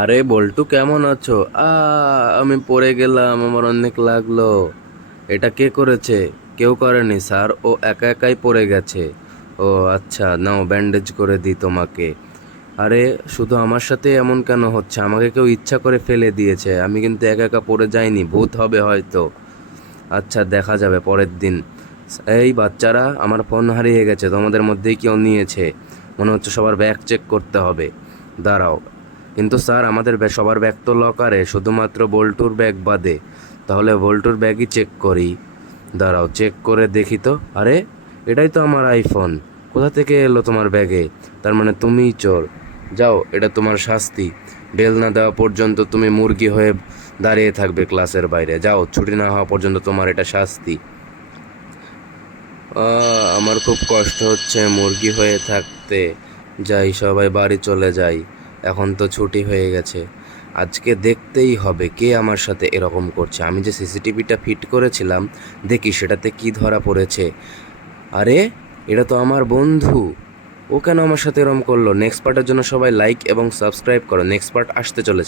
আরে বল্টু, কেমন আছো? আমি পড়ে গেলাম, আমার অনেক লাগলো। এটা কে করেছে? কেউ করেনি স্যার, ও একা একাই পড়ে গেছে। ও আচ্ছা, নাও ব্যান্ডেজ করে দিই তোমাকে। আরে, শুধু আমার সাথে এমন কেন হচ্ছে? আমাকে কেউ ইচ্ছা করে ফেলে দিয়েছে, আমি কিন্তু একা একা পড়ে যাইনি, ভূত হবে হয়তো। আচ্ছা, দেখা যাবে পরের দিন। এই বাচ্চারা, আমার ফোন হারিয়ে গেছে, তোমাদের মধ্যেই কেউ নিয়েছে। মনে হচ্ছে সবার ব্যাগ চেক করতে হবে। দাঁড়াও। কিন্তু স্যার, আমাদের সবার ব্যাগ তো লকারে, শুধুমাত্র বল্টুর ব্যাগ বাদে। তাহলে বল্টুর ব্যাগই চেক করি। দাঁড়াও, চেক করে দেখি তো। আরে, এটাই তো আমার আইফোন। কোথা থেকে এলো তোমার ব্যাগে? তার মানে তুমিই চোর। যাও, এটা তোমার শাস্তি। বেল না দেওয়া পর্যন্ত তুমি মুরগি হয়ে দাঁড়িয়ে থাকবে ক্লাসের বাইরে। যাও, ছুটি না হওয়া পর্যন্ত তোমার এটা শাস্তি। আমার খুব কষ্ট হচ্ছে মুরগি হয়ে থাকতে। যাই, সবাই বাড়ি চলে যাই। এখন তো ছুটি হয়ে গেছে। আজকে দেখতেই হবে কে আমার সাথে এরকম করছে। আমি যে সিসিটিভিটা ফিট করেছিলাম, দেখি সেটাতে কি ধরা পড়েছে। আরে, এটা তো আমার বন্ধু। ও কেন আমার সাথে এরকম করলো? নেক্সট পার্টের জন্য সবাই লাইক এবং সাবস্ক্রাইব করো, নেক্সট পার্ট আসতে চলেছে।